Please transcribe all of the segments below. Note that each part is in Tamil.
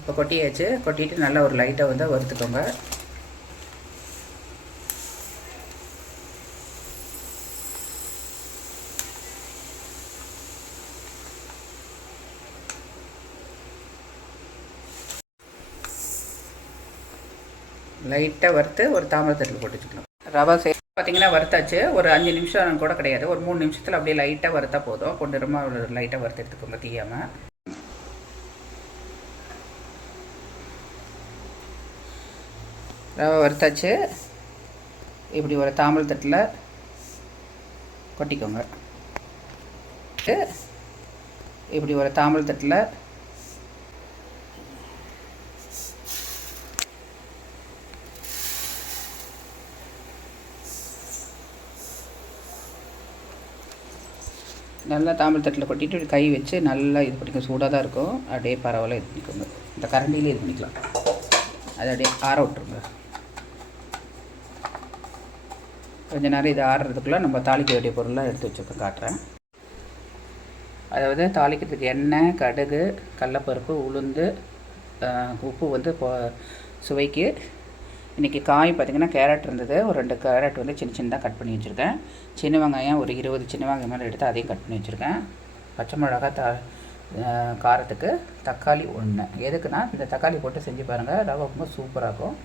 இப்போ கொட்டியாச்சு. கொட்டிட்டு நல்லா ஒரு லைட்டாக வந்து வறுத்துக்கோங்க. லைட்டாக வறுத்து ஒரு தாமிரத்தட்டில் போட்டு வச்சுக்கலாம் ரவா சே பார்த்தீங்கன்னா வறுத்தாச்சு. ஒரு அஞ்சு நிமிஷம் கூட கிடையாது. ஒரு மூணு நிமிஷத்தில் அப்படியே லைட்டாக வறுத்தா போதும். கொஞ்சமாக ஒரு லைட்டாக வறுத்து எடுத்துக்கோங்க. தீயாமல் ரவை வறுத்தாச்சு. இப்படி ஒரு தாம்பல் தட்டில் கொட்டிக்கோங்க. இப்படி ஒரு தாம்பல் தட்டில் நல்லா தாம்பல் தட்டில் கொட்டிட்டு கை வச்சு நல்லா இது பண்ணிக்கோ சூடாக தான் இருக்கும். அப்படியே பரவாயில்ல இது பண்ணிக்கோங்க. இந்த கரண்டிலே இது பண்ணிக்கலாம். அதை அப்படியே ஆற விட்ருங்க கொஞ்ச நேரம் இது ஆடுறதுக்குள்ளே நம்ம தாளிக்க வேண்டிய பொருளாக எடுத்து வச்சுக்க காட்டுறேன். அதாவது தாளிக்கிறதுக்கு எண்ணெய் கடுகு கடலப்பருப்பு உளுந்து உப்பு வந்து இப்போ சுவைக்கு. இன்றைக்கி காய் பார்த்திங்கன்னா கேரட் இருந்தது. ஒரு ரெண்டு கேரட் வந்து சின்ன சின்னதாக கட் பண்ணி வச்சுருக்கேன். சின்ன வெங்காயம் ஒரு இருபது சின்ன வெங்காயம் மேலே எடுத்து அதையும் கட் பண்ணி வச்சுருக்கேன். பச்சை மிளகா த காரத்துக்கு தக்காளி ஒன்று எதுக்குன்னா இந்த தக்காளி போட்டு செஞ்சு பாருங்கள் ரவை ரொம்ப சூப்பராக இருக்கும்.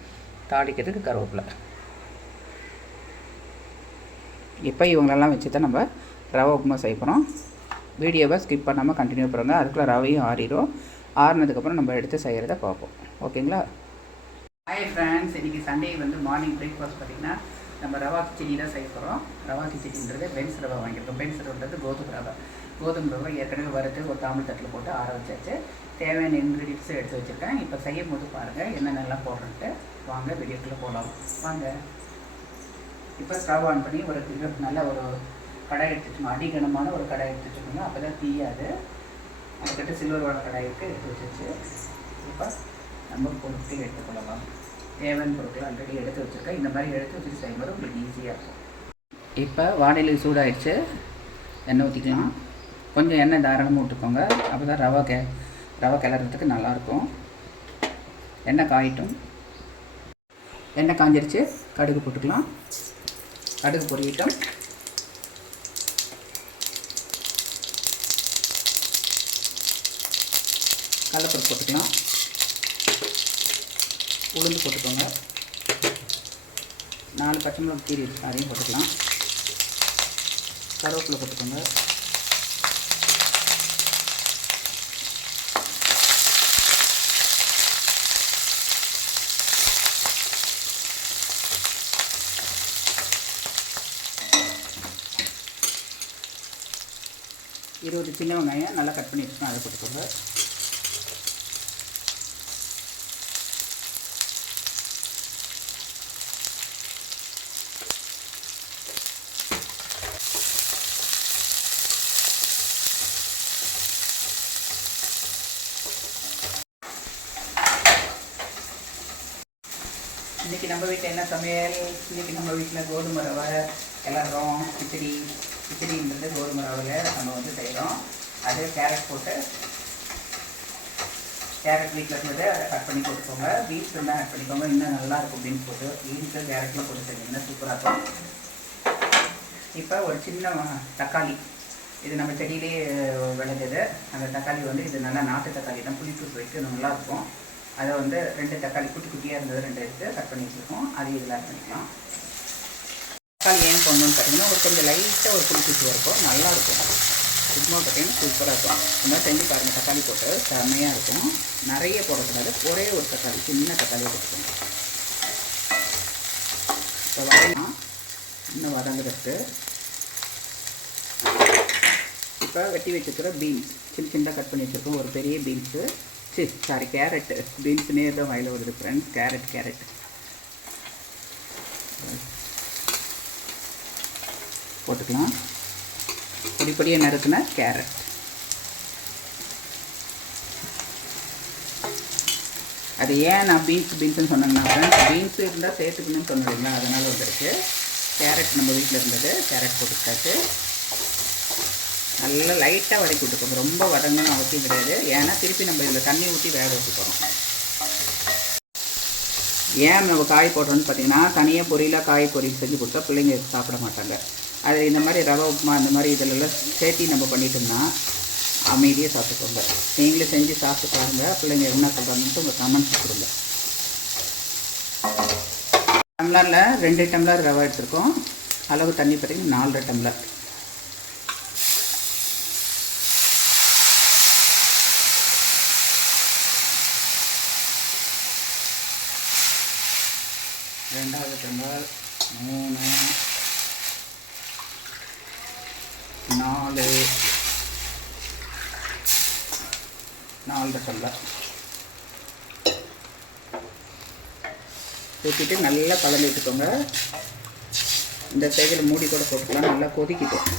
தாளிக்கிறதுக்கு கருவேப்பிலை. இப்போ இவங்களெல்லாம் வச்சு தான் நம்ம ரவை உப்புமா செய்ய போகிறோம் வீடியோவை ஸ்கிப் பண்ணாமல் கண்டினியூ பண்ணுங்க அதுக்குள்ளே ரவையும் ஆறிடும் ஆறினதுக்கப்புறம் நம்ம எடுத்து செய்கிறத பார்ப்போம். ஓகேங்களா? ஹாய் ஃப்ரெண்ட்ஸ் இன்றைக்கி சண்டே வந்து மார்னிங் பிரேக்ஃபாஸ்ட் பார்த்திங்கன்னா நம்ம ரவா கிச்சடி தான் செய்ய போகிறோம் ரவா கிச்சடின்றது பென்ஸ் ரவை வாங்கியிருக்கோம். பென்ஸ் ரவைன்றது கோதுமை ரவை. கோதுமை ரவை ஏற்கனவே வறுத்து ஒரு தாமல் தட்டில் போட்டு ஆற வச்சாச்சு. தேவையான இன்க்ரீடியன்ஸும் எடுத்து வச்சுருக்கேன். இப்போ செய்யும் போது பாருங்கள் என்னென்னலாம் போடுறன்ட்டு வாங்க வீடியோக்குள்ளே போகலாம் வாங்க. இப்போ ஸ்டவ் ஆன் பண்ணி ஒரு நல்ல ஒரு கடாய் எடுத்து அடிகனமான ஒரு கடாய் எடுத்துட்டு அப்போ தான் தீயாது அதுக்கிட்ட சில்வர் வாழை கடாய் இருக்குது எடுத்து வச்சுச்சு இப்போ நம்ம பொருட்கள் எடுத்துக்கொள்ளலாம் தேவையான பொருட்கள் ஆல்ரெடி எடுத்து வச்சுருக்கேன். இந்த மாதிரி எடுத்து வச்சு செய்யும்போது உங்களுக்கு ஈஸியாக இருக்கும். இப்போ வானிலை சூடாயிடுச்சு. எண்ணெய் ஊற்றிக்கலாம் கொஞ்சம் எண்ணெய் தாராளமாக விட்டுக்கோங்க அப்போ தான் ரவை கே ரவை கிளறதுக்கு நல்லாயிருக்கும் எண்ணெய் காயட்டும். எண்ணெய் காஞ்சிருச்சு. கடுகு போட்டுக்கலாம். கடுகு பொரியட்டும் கடலப்பருப்பு போட்டுக்கலாம். உளுந்து போட்டுக்கோங்க. நாலு பச்சை மிளகு கீரி அதையும் போட்டுக்கலாம். கருவேப்பிலை போட்டுக்கோங்க. இருபது சின்ன வெங்காயம் நல்லா கட் பண்ணி வச்சுக்கோங்க அதை போட்டுக்கோங்க. இன்றைக்கி நம்ம வீட்டில் என்ன சமையல்? இன்றைக்கி நம்ம வீட்டில் கோதுமை ரவை கிளறோம் கிச்சடி. கிச்சடின்றது கோதுமை ரவையில் நம்ம வந்து செய்கிறோம் அது கேரட் போட்டு கேரட் வீட்டில் இருந்தது அதை கட் பண்ணி போட்டுக்கோங்க. பீன்ஸ் இருந்தால் ஆட் பண்ணிக்கோங்க. இன்னும் நல்லா இருக்கும் பீன்ஸ் போட்டு. பீன்ஸு கேரட்டில் போட்டு செஞ்சீங்கன்னா சூப்பராக இருக்கும். இப்போ ஒரு சின்ன தக்காளி. இது நம்ம செடியிலே விளைஞ்சது. அந்த தக்காளி வந்து இது நல்லா நாட்டு தக்காளி தான். புளிப்பு சுவைக்கு நல்லாயிருக்கும் அதை வந்து ரெண்டு தக்காளி குட்டி குட்டியாக இருந்தது ரெண்டு எடுத்து கட் பண்ணி வச்சுருக்கோம். அதையும் இதில் பண்ணிக்கலாம். தக்காளி ஏன் பண்ணணும்னு பார்த்தீங்கன்னா ஒரு கொஞ்சம் லைட்டாக ஒரு புளிப்பு இருக்கும் நல்லாயிருக்கும். சும்மா பார்த்தீங்கன்னா சூப்பராக இருக்கும். இந்த மாதிரி செஞ்சு பாருங்கள் தக்காளி போட்டு. செம்மையாக இருக்கும். நிறைய போடக்கூடாது. ஒரே ஒரு தக்காளி சின்ன தக்காளியை போட்டுக்கோங்க. இப்போ வதங்கலாம் இன்னும் வதங்குறதுக்கு இப்போ வெட்டி வச்சுருக்கிற பீன்ஸ் சின்ன சின்னதாக கட் பண்ணி வச்சுருக்கோம். ஒரு பெரிய பீன்ஸு சி சாரி கேரட்டு பீன்ஸ்னே தான் வயலில் வருது ஃப்ரெண்ட்ஸ் கேரட் கேரட் போட்டுக்கலாம். பொடிப்பொடியாக நறுக்குன கேரட். அது ஏன் நான் பீன்ஸ் பீன்ஸ்னு சொன்னேன்னா பீன்ஸ் இருந்தால் சேர்த்துக்கணும்னு சொன்னீங்களா அதனால் வந்துருக்கு. கேரட் நம்ம வீட்டில் இருந்தது கேரட் போட்டுக்கிட்டாச்சு. நல்லா லைட்டாக வதக்கி விட்டுக்கோங்க. ரொம்ப வதங்கணும்னு அவசியம் கிடையாது. ஏன்னா திருப்பி நம்ம இதில் தண்ணி ஊற்றி வேக வச்சு போகிறோம் ஏன் நம்ம காய் போடுறோன்னு பார்த்தீங்கன்னா தனியாக பொரியலாக காய் பொரியல் செஞ்சு கொடுத்தா பிள்ளைங்க சாப்பிட மாட்டாங்க. அதில் இந்த மாதிரி ரவை உப்புமா அந்த மாதிரி இதிலெல்லாம் சேர்த்தி நம்ம பண்ணிட்டோம்னா அமைதியாக சாப்பிட்டுக்கோங்க. நீங்களும் செஞ்சு சாப்பிட்டு பாருங்கள் பிள்ளைங்க என்ன சொல்கிறாங்கன்ட்டு உங்கள் கமெண்ட்ஸ் கொடுங்க. டம்ளரில் ரெண்டு டம்ளர் ரவை எடுத்திருக்கோம். அளவு தண்ணி பார்த்திங்கன்னா நாலரை டம்ளர். ரெண்டாவது டம்ளர் மூணு நாலு. நாலு டம்ளர் ஊற்றிட்டு நல்லா கலந்து விட்டுக்கோங்க. இந்த சைடில் மூடி கூட போட்டுக்கலாம். நல்லா கொதிக்கிட்டோம்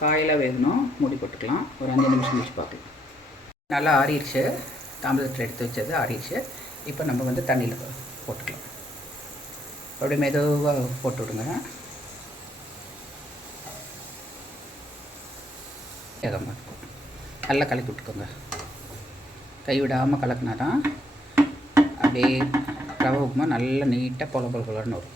காயெல்லாம் வேகணும். மூடி போட்டுக்கலாம். ஒரு அஞ்சு நிமிஷம் கழிச்சு பார்க்கலாம் நல்லா ஆறிடுச்சு. தாமிரத்தில் எடுத்து வச்சது ஆறிடுச்சு. இப்போ நம்ம வந்து தண்ணியில் போட்டுக்கலாம். அப்படியே மெதுவாக போட்டு விடுங்க. வேகமாக இருக்கும் நல்லா கலக்கி விட்டுக்கோங்க. கை விடாமல் கலக்கினா தான் அப்படியே ரவை உப்புமா நல்லா நீட்டாக பொல பொல பொலன்னு வரும்.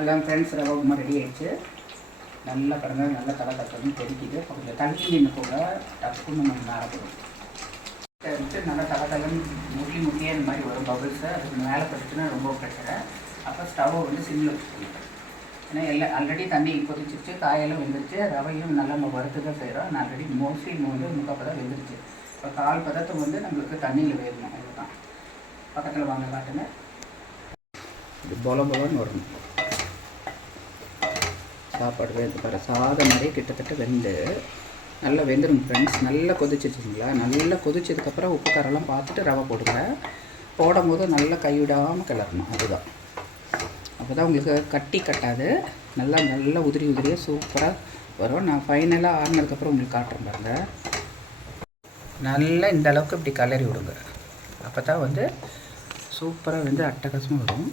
எல்லாம் ஃப்ரெண்ட்ஸ் ரவை உப்புமா ரெடி ஆயிடுச்சு. நல்லா பாருங்க நல்லா தலை தக்கணும் தெரிக்குது. கொஞ்சம் தண்ணி நின்று கூட டக்குன்னு நம்ம நேரப்படும் ஃபஸ்ட்டு நல்லா தலை தலைன்னு முட்டி அந்த இந்த மாதிரி வரும் பபுள்ஸு அதுக்கு மேலே பட்டுச்சுன்னா ரொம்ப பிரச்சனை அப்போ ஸ்டவ்வை வந்து சிம்மில் வச்சுக்கணும் ஏன்னா எல்லாம் ஆல்ரெடி தண்ணி கொதிச்சிருச்சு காயெல்லாம் வெந்துருச்சு ரவையும் நல்லா நம்ம வறுத்து தான் செய்கிறோம் ஆல்ரெடி மோஸ்ட்லி வந்து முக்கால் பதம் வெந்துருச்சு. இப்போ கால் பதத்தை வந்து நம்மளுக்கு தண்ணியில் வேகணும் அதுதான் பக்கத்தில் வாங்க காட்டுங்க. இது பொல பொலன்னு வரணும். சாப்பாடு வேறு சாதம் மாதிரி கிட்டத்தட்ட வெந்து நல்லா வெந்துடும் ஃப்ரெண்ட்ஸ் நல்லா கொதிச்சிருச்சுங்களா? நல்லா கொதிச்சதுக்கப்புறம் உப்பு காரெல்லாம் பார்த்துட்டு ரவை போடுங்க. போடும் போது நல்லா கைவிடாமல் கிளறணும். அதுதான். அப்போ தான் உங்களுக்கு கட்டி கட்டாது. நல்லா நல்லா உதிரி உதிரியாக சூப்பராக வரும். நான் ஃபைனலாக ஆறுனதுக்கப்புறம் உங்களுக்கு காட்டுறேன் பாருங்கள் நல்லா இந்த அளவுக்கு இப்படி கலரி விடுங்க. அப்போ தான் வந்து சூப்பராக வந்து அட்டகாசமாக வரும்.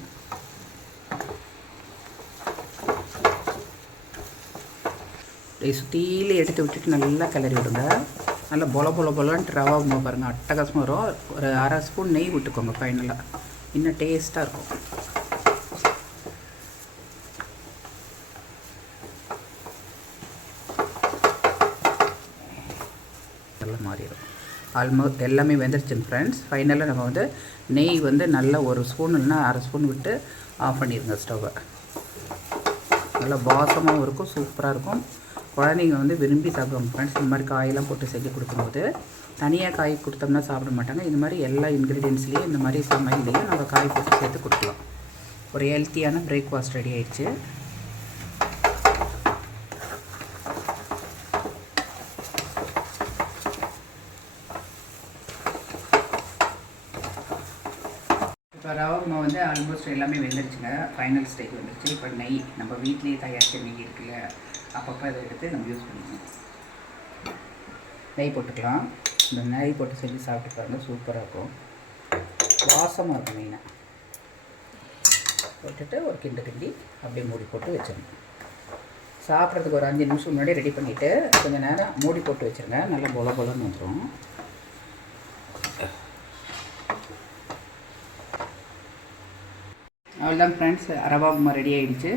இப்படி சுற்றில எடுத்து விட்டுட்டு நல்லா கிளறி விடுங்க. நல்லா பொல பொல பொலன்ட்டு ரவா உங்க பாருங்கள் அட்டகாசமாக வரும். ஒரு அரை ஸ்பூன் நெய் விட்டுக்கோங்க ஃபைனலாக இன்னும் டேஸ்ட்டாக இருக்கும். எல்லாம் மாறிடும். ஆல்மோஸ்ட் எல்லாமே வெந்துருச்சுங்க ஃப்ரெண்ட்ஸ் ஃபைனலாக நம்ம வந்து நெய் வந்து நல்லா ஒரு ஸ்பூன் இல்லைன்னா அரை ஸ்பூன் விட்டு ஆஃப் பண்ணிடுங்க ஸ்டவ்வை நல்லா வாசமாகவும் இருக்கும். சூப்பராக இருக்கும். குழந்தைங்க வந்து விரும்பி சாப்பிடுவாங்க. ஃப்ரெண்ட்ஸ் இந்த மாதிரி காயெல்லாம் போட்டு செஞ்சு கொடுக்கும்போது தனியாக காய் கொடுத்தோம்னா சாப்பிட மாட்டாங்க. இந்த மாதிரி எல்லா இன்க்ரீடியன்ஸ்லேயும் இந்த மாதிரி சமையல்லையும் நம்ம காய் போட்டு சேர்த்து கொடுக்கலாம். ஒரு ஹெல்த்தியான பிரேக்ஃபாஸ்ட் ரெடி ஆயிடுச்சு. இப்போ ரவை உப்புமா வந்து ஆல்மோஸ்ட் எல்லாமே வெந்துருச்சுங்க. ஃபைனல் ஸ்டேஜ் வந்துருச்சு. இப்போ நெய் நம்ம வீட்லேயே தயாரித்த நெய் இருக்குல்ல அப்பப்போ இதை எடுத்து நம்ம யூஸ் பண்ணிக்கணும் நெய் போட்டுக்கலாம். இந்த நெய் போட்டு செஞ்சு சாப்பிட்டு பாருங்கள் சூப்பராக இருக்கும். வாசமாக இருக்கும் மெயினாக போட்டுட்டு ஒரு கிண்டு கிண்டி அப்படியே மூடி போட்டு வச்சிடணும். சாப்பிட்றதுக்கு ஒரு அஞ்சு நிமிஷம் முன்னாடி ரெடி பண்ணிவிட்டு கொஞ்சம் நேரம் மூடி போட்டு வச்சுருங்க. நல்லா பொல பொலன்னு வந்துடும் அவ்வளோதான் ஃப்ரெண்ட்ஸ் ரவா உப்புமா ரெடி ஆகிடுச்சு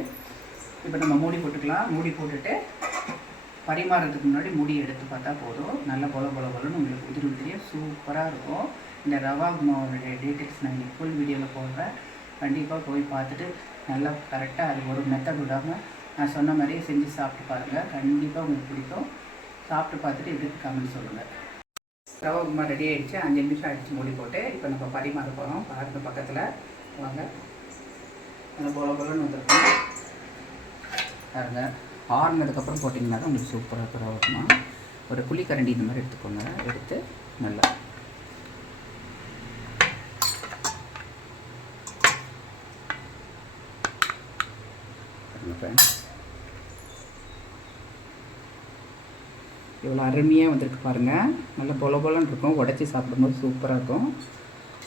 இப்போ நம்ம மூடி போட்டுக்கலாம். மூடி போட்டுட்டு பரிமாறதுக்கு முன்னாடி மூடி எடுத்து பார்த்தா போதும். நல்ல பொல பொல பொலன்னு உங்களுக்கு உதிரி உதிரியாக சூப்பராக இருக்கும். இந்த ரவா உமாவோடைய டீட்டெயில்ஸ் நான் இங்கே ஃபுல் வீடியோவில் போடுறேன். கண்டிப்பாக போய் பார்த்துட்டு நல்லா கரெக்டாக அது ஒரு மெத்தட் விடாமல் நான் சொன்ன மாதிரியே செஞ்சு சாப்பிட்டு பாருங்கள் கண்டிப்பாக உங்களுக்கு பிடிக்கும். சாப்பிட்டு பார்த்துட்டு எப்படி கமெண்ட் சொல்லுங்கள் ரவா உமா ரெடி ஆகிடுச்சு அஞ்சு நிமிஷம் ஆயிடுச்சு மூடி போட்டு. இப்போ நம்ம பரிமாற போகிறோம் பாருங்க பக்கத்தில். வாங்க. நல்லா பொல பொலன்னு வந்துருக்கோம். பாருங்க ஆறுனதுக்கப்புறம் போட்டிங்கன்னா தான் உங்களுக்கு சூப்பராக இருக்கிற ஒரு புளிக்கரண்டி இந்த மாதிரி எடுத்துக்கோங்க. எடுத்து நல்லா இவ்வளோ அருமையாக வந்திருக்கு பாருங்கள் நல்லா பொல பொலன்னு இருக்கும். உடச்சி சாப்பிடும்போது சூப்பராக இருக்கும்.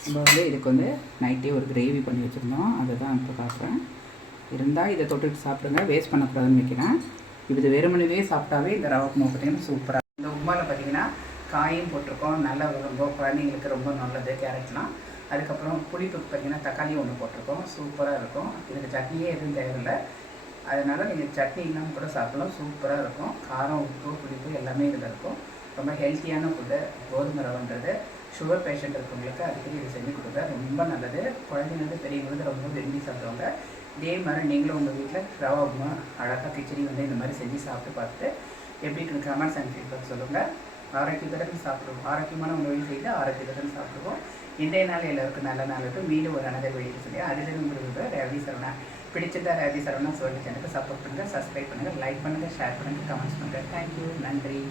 நம்ம வந்து இதுக்கு வந்து நைட்டே ஒரு கிரேவி பண்ணி வச்சுருந்தோம். அதை தான் இப்போ காட்டுறேன். இருந்தால் இதை தொட்டுட்டு சாப்பிடுங்க. வேஸ்ட் பண்ணக்கூடாதுன்னு வைக்கிறேன் இது வெறுமனவே சாப்பிட்டாவே இந்த ரவா உப்புமா பார்த்தீங்கன்னா சூப்பராக இந்த உப்புமாவில் பார்த்தீங்கன்னா காயும் போட்டிருக்கோம். நல்லா ரொம்ப குழந்தைங்களுக்கு ரொம்ப நல்லது கேரட்லாம் அதுக்கப்புறம் புளிப்புக்கு பார்த்தீங்கன்னா தக்காளி ஒன்று போட்டிருக்கோம். சூப்பராக இருக்கும். இதுக்கு சட்னியே எதுவும் தேவையில்லை. அதனால் நீங்கள் சட்னி இல்லாமல் கூட சாப்பிடலாம். சூப்பராக இருக்கும். காரம் உப்பு புளிப்பு எல்லாமே இதில் இருக்கும். ரொம்ப ஹெல்த்தியான ஃபுட்டு கோதுமை ரவன்றது. சுகர் பேஷண்ட் இருக்கவங்களுக்கு அடிக்கடி இது செஞ்சு கொடுங்க. ரொம்ப நல்லது. குழந்தைங்களுக்கு பெரியவங்களுக்கு ரொம்ப விரும்பி சாப்பிடுவாங்க. இதே மாதிரி நீங்களும் உங்கள் வீட்டில் ரவா உப்புமா அழகாக கிச்சடி வந்து இந்த மாதிரி செஞ்சு சாப்பிட்டு பார்த்துட்டு எப்படி இருக்கு கமெண்ட்ஸ் அண்ட் ஃபீட்பேக் சொல்லுங்கள் ஆரோக்கியத்துடன் சாப்பிடுவோம். ஆரோக்கியமான உணவு செய்து ஆரோக்கியத்துடன் சாப்பிடுவோம். இன்றைய நாள் எல்லாருக்கும் நல்ல நாளுக்கு மீண்டும் ஒரு அனதர் வெளியிட்டு சொல்லி அதிலிருந்து உங்களுக்கு ரவி சரவணா. பிடிச்சிருந்தா ரவி சரவணா சொல்லி சேனலுக்கு சப்போர்ட் பண்ணுங்கள் சப்ஸ்கிரைப் பண்ணுங்கள் லைக் பண்ணுங்கள் ஷேர் பண்ணுங்கள் கமெண்ட்ஸ் பண்ணுங்கள் தேங்க்யூ நன்றி.